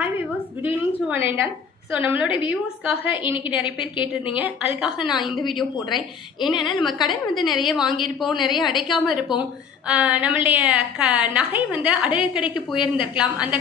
Hi viewers, good evening to one and all. So நம்மளோட வியூவர்ஸ்க்காக இன்றைக்கி நிறைய பேர் கேட்டிருந்தீங்க. அதுக்காக நான் இந்த வீடியோ போடுறேன். என்னென்னா, நம்ம கடன் வந்து நிறைய வாங்கியிருப்போம், நிறைய அடைக்காமல் இருப்போம். நம்மளுடைய நகை வந்து அடகு கடைக்கு போயிருந்திருக்கலாம். அந்த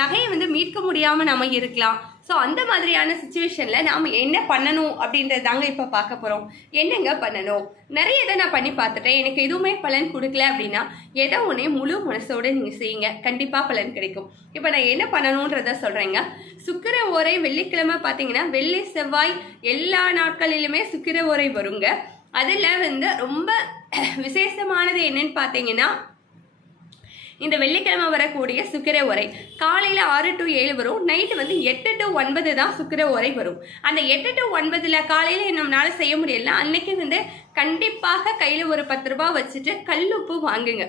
நகையை வந்து மீட்க முடியாமல் நம்ம இருக்கலாம். ஸோ அந்த மாதிரியான சுச்சுவேஷனில் நாம் என்ன பண்ணணும் அப்படின்றது தாங்க இப்போ பார்க்க போகிறோம். என்னங்க பண்ணணும்? நிறைய இதை நான் பண்ணி பார்த்துட்டேன். எனக்கு எதுவுமே பலன் கொடுக்கல அப்படின்னா ஏதோ ஒன்றே முழு மனசோடு நீங்கள் செய்யுங்க, கண்டிப்பாக பலன் கிடைக்கும். இப்போ நான் என்ன பண்ணணுன்றத சொல்கிறேங்க. சுக்கிர ஓரை வெள்ளிக்கிழமை பார்த்தீங்கன்னா, வெள்ளி செவ்வாய் எல்லா நாட்களிலுமே சுக்கிர ஓரை வருங்க. அதில் வந்து ரொம்ப விசேஷமானது என்னன்னு பார்த்தீங்கன்னா, இந்த வெள்ளிக்கிழமை வரக்கூடிய சுக்கிர ஓரை காலையில் 6 to 7 வரும். நைட்டு வந்து 8 to 9 தான் சுக்கிர ஓரை வரும். அந்த 8 to 9 காலையில் நம்மளால செய்ய முடியல. அன்னைக்கு வந்து கண்டிப்பாக கையில் ஒரு 10 ரூபாய் வச்சுட்டு கல்லுப்பு வாங்குங்க.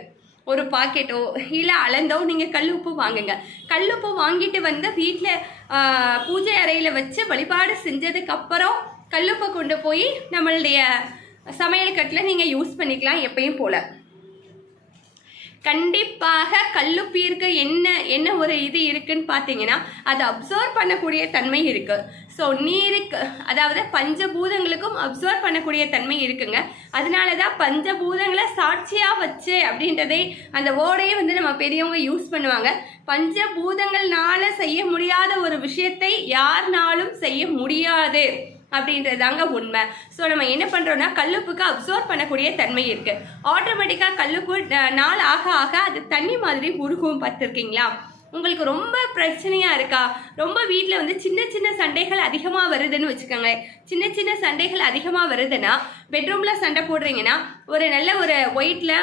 ஒரு பாக்கெட்டோ இல்லை அளந்தோ நீங்கள் கல்லுப்பு வாங்குங்க. கல்லுப்பு வாங்கிட்டு வந்து வீட்டில் பூஜை அறையில் வச்சு வழிபாடு செஞ்சதுக்கப்புறம் கல்லுப்பை கொண்டு போய் நம்மளுடைய சமையல் கட்டில் நீங்கள் யூஸ் பண்ணிக்கலாம். எப்பயும் போல் கண்டிப்பாக கல்லுப்பீருக்கு என்ன ஒரு இது இருக்குன்னு பார்த்தீங்கன்னா, அதை அப்சர்வ் பண்ணக்கூடிய தன்மை இருக்குது. ஸோ நீருக்கு, அதாவது பஞ்சபூதங்களுக்கும் அப்சர்வ் பண்ணக்கூடிய தன்மை இருக்குங்க. அதனால தான் பஞ்சபூதங்களை சாட்சியாக வச்சு அப்படின்றதே அந்த வேர்டையே வந்து நம்ம பெரியவங்க யூஸ் பண்ணுவாங்க. பஞ்சபூதங்கள்னால செய்ய முடியாத ஒரு விஷயத்தை யாருனாலும் செய்ய முடியாது அப்படின்றதாங்க உண்மை. ஸோ நம்ம என்ன பண்ணுறோன்னா, கல்லுப்புக்கு அப்சர்வ் பண்ணக்கூடிய தன்மை இருக்குது. ஆட்டோமேட்டிக்காக கல்லுப்பு நாள் ஆக ஆக அது தண்ணி மாதிரி உருகும். பார்த்துருக்கீங்களா? உங்களுக்கு ரொம்ப பிரச்சனையாக இருக்கா? ரொம்ப வீட்டில் வந்து சின்ன சின்ன சண்டைகள் அதிகமாக வருதுன்னு வச்சுக்கோங்க. சின்ன சின்ன சண்டைகள் அதிகமாக வருதுன்னா, பெட்ரூமில் சண்டை போடுறீங்கன்னா ஒரு நல்ல ஒரு ஒயிட்டில்,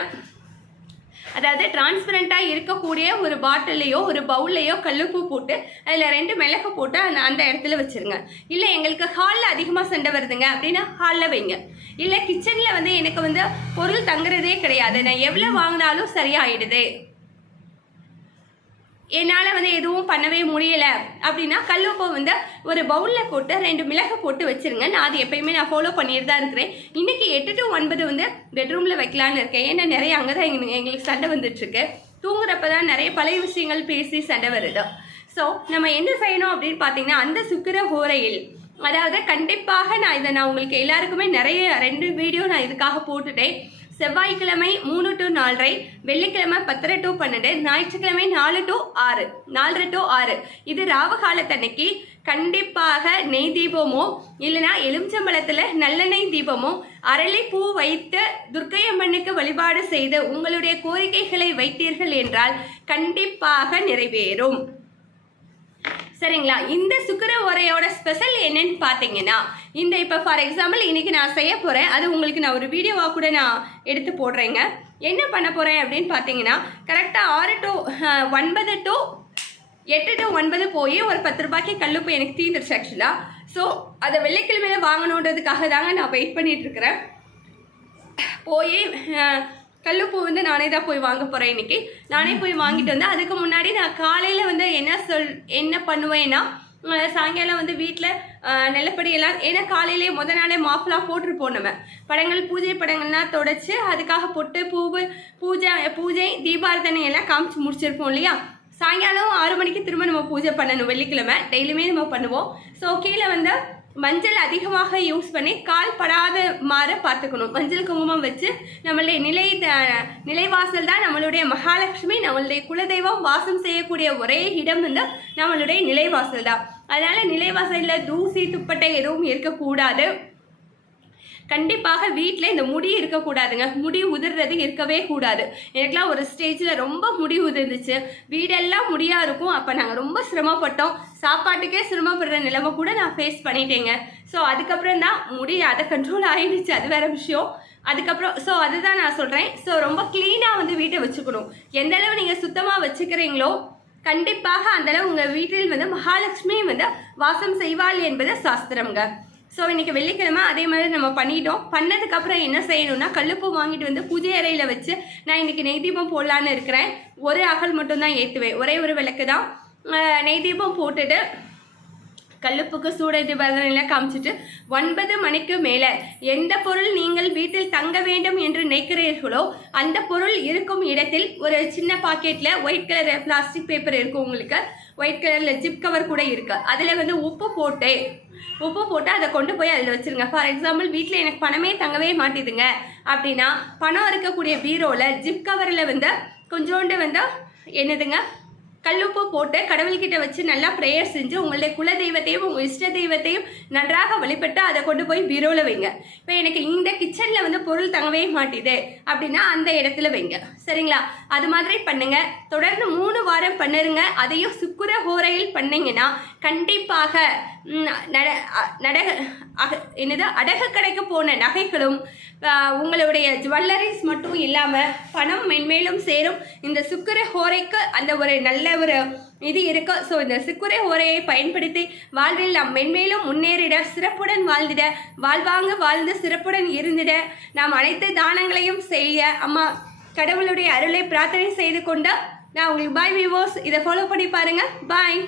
அதாவது டிரான்ஸ்பரண்ட்டாக இருக்கக்கூடிய ஒரு பாட்டிலையோ ஒரு பவுல்லையோ கல்லுப்பு போட்டு அதில் 2 மிளகு போட்டு அந்த இடத்துல வச்சுருங்க. இல்லை எங்களுக்கு ஹாலில் அதிகமாக சண்டை வருதுங்க அப்படின்னா ஹாலில் வைங்க. இல்லை கிச்சனில் வந்து எனக்கு வந்து பொருள் தங்குறதே கிடையாது, நான் எவ்வளோ வாங்கினாலும் சரியாயிடுது, என்னால் வந்து எதுவும் பண்ணவே முடியலை அப்படின்னா கல்லுப்பை வந்து ஒரு பவுலில் போட்டு 2 மிளகு போட்டு வச்சுருங்க. நான் அது எப்பயுமே நான் ஃபாலோ பண்ணிட்டு தான் இருக்கிறேன். இன்றைக்கி 8 to 9 வந்து பெட்ரூமில் வைக்கலான்னு இருக்கேன். ஏன்னா நிறைய அங்கே தான் எங்களுக்கு சண்டை வந்துட்டுருக்கு. தூங்குறப்ப தான் நிறைய பழைய விஷயங்கள் பேசி சண்டை வருது. ஸோ நம்ம என்ன செய்யணும் அப்படின்னு பார்த்தீங்கன்னா, அந்த சுக்கிர ஹோரையில், அதாவது கண்டிப்பாக நான் உங்களுக்கு எல்லாருக்குமே நிறைய 2 வீடியோ நான் இதுக்காக போட்டுட்டேன். செவ்வாய்க்கிழமை 3 to 4:30, வெள்ளிக்கிழமை 10 to 12, ஞாயிற்றுக்கிழமை 4 to 6. இது ராவு காலத்தன்னைக்கு கண்டிப்பாக நெய் தீபமோ இல்லைனா எலுமிச்சம்பழத்தில் நல்லெண்ணெய் தீபமோ அரளி பூ வைத்து துர்க்கையம்மனுக்கு வழிபாடு செய்து உங்களுடைய கோரிக்கைகளை வைத்தீர்கள் என்றால் கண்டிப்பாக நிறைவேறும். சரிங்களா? இந்த சுக்கிர ஓரையோட ஸ்பெஷல் என்னன்னு பார்த்தீங்கன்னா, இந்த இப்போ ஃபார் எக்ஸாம்பிள் இன்றைக்கி நான் செய்ய போகிறேன். அது உங்களுக்கு நான் ஒரு வீடியோவாக கூட நான் எடுத்து போடுறேங்க. என்ன பண்ண போகிறேன் அப்படின்னு பார்த்தீங்கன்னா, கரெக்டாக 6 to 9 to 8 to 9 போய் ஒரு 10 ரூபாய்க்கு கல்லுப்பு எனக்கு தீர்ந்துருச்சு ஆக்சுவலாக. ஸோ அதை வெள்ளிக்கிழமையில வாங்கணுன்றதுக்காக தாங்க நான் வெயிட் பண்ணிகிட்ருக்கிறேன். போய் கல்லுப்பூ வந்து நானே தான் போய் வாங்க போகிறேன். இன்றைக்கி நானே போய் வாங்கிட்டு வந்தேன். அதுக்கு முன்னாடி நான் காலையில் வந்து என்ன பண்ணுவேன்னா, சாயங்காலம் வந்து வீட்டில் நிலப்படியெல்லாம், ஏன்னா காலையிலே நாளே மாஃப்லாம் போட்டிருப்போம். நம்ம படங்கள், பூஜை படங்கள்லாம் தொடச்சி அதுக்காக பொட்டு பூஜை தீபாரதனை எல்லாம் காமிச்சு முடிச்சிருப்போம் இல்லையா? சாயங்காலம் 6 மணிக்கு திரும்ப நம்ம பூஜை பண்ணணும். வெள்ளிக்கிழமை டெய்லியுமே நம்ம பண்ணுவோம். ஸோ கீழே வந்து மஞ்சள் அதிகமாக யூஸ் பண்ணி கால் படாத மாதிரி பார்த்துக்கணும். மஞ்சள் குங்குமம் வச்சு நம்மளுடைய நிலைவாசல் தான் நம்மளுடைய மகாலட்சுமி, நம்மளுடைய குலதெய்வம் வாசம் செய்யக்கூடிய ஒரே இடம் வந்து நம்மளுடைய நிலைவாசல் தான். அதனால் நிலைவாசலில் தூசி துப்பட்டை எதுவும் இருக்கக்கூடாது. கண்டிப்பாக வீட்டில் இந்த முடி இருக்கக்கூடாதுங்க. முடி உதிர்றது இருக்கவே கூடாது. எனக்குலாம் ஒரு ஸ்டேஜில் ரொம்ப முடி உதிர்ந்துச்சு. வீடெல்லாம் முடியாக இருக்கும். அப்போ நாங்கள் ரொம்ப சிரமப்பட்டோம். சாப்பாட்டுக்கே சிரமப்படுற நிலைமை கூட நான் ஃபேஸ் பண்ணிட்டேங்க. ஸோ அதுக்கப்புறம் தான் முடி அதை கண்ட்ரோல் ஆகிடுச்சு. அது வேறு விஷயம். அதுக்கப்புறம் ஸோ அதுதான் நான் சொல்கிறேன். ஸோ ரொம்ப க்ளீனாக வந்து வீட்டை வச்சுக்கணும். எந்தளவு நீங்கள் சுத்தமாக வச்சுக்கிறீங்களோ கண்டிப்பாக அந்தளவு உங்கள் வீட்டில் வந்து மகாலட்சுமி வந்து வாசம் செய்வாள் என்பது சாஸ்திரம்ங்க. ஸோ இன்றைக்கி வெள்ளிக்கிழமை அதே மாதிரி நம்ம பண்ணிட்டோம். பண்ணதுக்கப்புறம் என்ன செய்யணும்னா, கல்லுப்பு வாங்கிட்டு வந்து பூஜை அறையில் வச்சு நான் இன்றைக்கி நெய் தீபம் போடலான்னு இருக்கிறேன். ஒரு அகல் மட்டும்தான் ஏற்றுவேன். ஒரே ஒரு விளக்கு தான். நெய் தீபம் போட்டுட்டு கல்லுப்புக்கு சூடேற்றி பலனில் காமிச்சிட்டு 9 மணிக்கு மேலே எந்த பொருள் நீங்கள் வீட்டில் தங்க வேண்டும் என்று நினைக்கிறீர்களோ அந்த பொருள் இருக்கும் இடத்தில் ஒரு சின்ன பாக்கெட்டில் ஒயிட் கலர் பிளாஸ்டிக் பேப்பர் இருக்கும், உங்களுக்கு ஒயிட் கலரில் ஜிப் கவர் கூட இருக்குது. அதில் உப்பு போட்டு அதை கொண்டு போய் அதில் வச்சுருங்க. ஃபார் எக்ஸாம்பிள் வீட்டில் எனக்கு பணமே தங்கவே மாட்டேதுங்க அப்படின்னா பணம் இருக்கக்கூடிய பீரோவில் ஜிப் கவரில் கொஞ்சோண்டு என்னதுங்க கல்லுப்பு போட்டு கடவுள்கிட்ட வச்சு நல்லா ப்ரேயர் செஞ்சு உங்களுடைய குல தெய்வத்தையும் உங்கள் இஷ்ட தெய்வத்தையும் நன்றாக வழிபட்டு அதை கொண்டு போய் பீரோவில் வைங்க. இப்போ எனக்கு இந்த கிச்சனில் பொருள் தங்கவே மாட்டேது அப்படின்னா அந்த இடத்துல வைங்க. சரிங்களா? அது மாதிரி பண்ணுங்க. தொடர்ந்து 3 வாரம் பண்ணுங்க. அதையும் சுக்கிர ஹோரையில் பண்ணீங்கன்னா கண்டிப்பாக அடகு கடைக்கு போன நகைகளும் உங்களுடைய ஜுவல்லரிஸ் மட்டும் இல்லாமல் பணம் மென்மேலும் சேரும். இந்த சுக்கிர ஹோரைக்கு அந்த ஒரு நல்ல ஒரு இது இருக்கு. ஸோ இந்த சுக்கிர ஹோரையை பயன்படுத்தி வாழ்வில் நாம் மென்மேலும் முன்னேறிட, சிறப்புடன் வாழ்ந்திட, வாழ்ந்து சிறப்புடன் இருந்திட நாம் அனைத்து தானங்களையும் செய்ய அம்மா கடவுளுடைய அருளை பிரார்த்தனை செய்து கொண்டு நான் உங்களுக்கு பாய் விவோஸ் இதை ஃபாலோ பண்ணி பாருங்கள். பாய்.